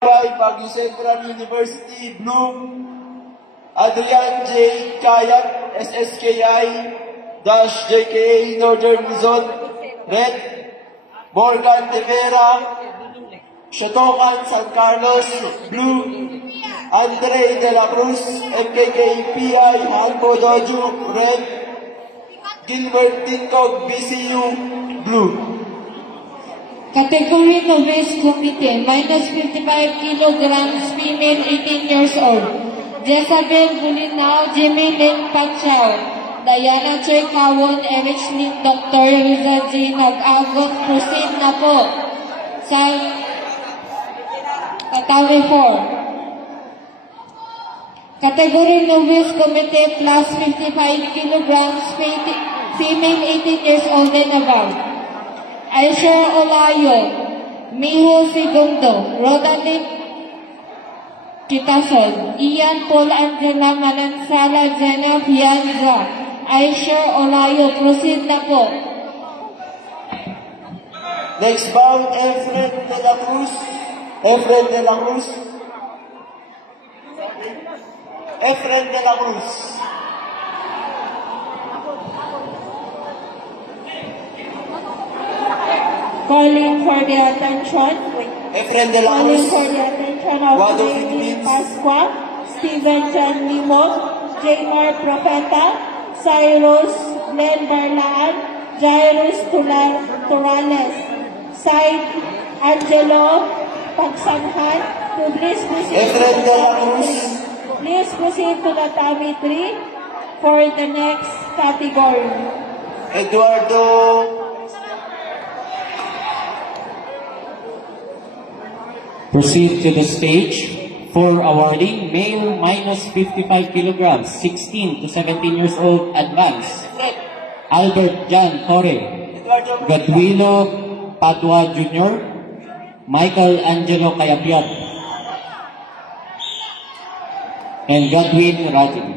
by Baguio Central University, blue. Adrian J. Kayat, SSKI-JKA, Northern Luzon, red. Morgan Tevera, Shotokan, San Carlos, blue. Andre De La Cruz, MKK-PI, Hanko Doju, red. Gilbert Tincog, BCU, blue. Category Novice Committee, minus 55 kilograms, female 18 years old. Jezabel Bulinao, Jimmy Lynn Pachao, Diana Choy Kawon, Eric Lynn, Dr. Riza G. Nag-agot, proceed na po sa Katawi 4. Category Novice Committee, plus 55 kilograms, female 18 years old and above. Aisha Olayo, Miho Segundo, Rodalind Kitasol, Ian Paul Angela Manansala, Jenna Fianza, Aisha Olayo, proceed na po. Next bound, Efren De La Cruz. Efren De La Cruz. Efren De La Cruz. Calling for the attention. Efren De La Calling Cruz. for the attention of Lady Pasqua, Steven John Limo, Jaymar Profeta, Cyrus Glenn Barlaan, Jairus Turales, Said Angelo Pagsanhan, to please proceed Efren De La Cruz. Please proceed to the Tami 3 for the next category. Eduardo Proceed to the stage for awarding male minus 55 kilograms, 16 to 17 years old advance. Albert John Torre, Gadwilo Padua Jr., Michael Angelo Cayabyab, and Godwin Rajin.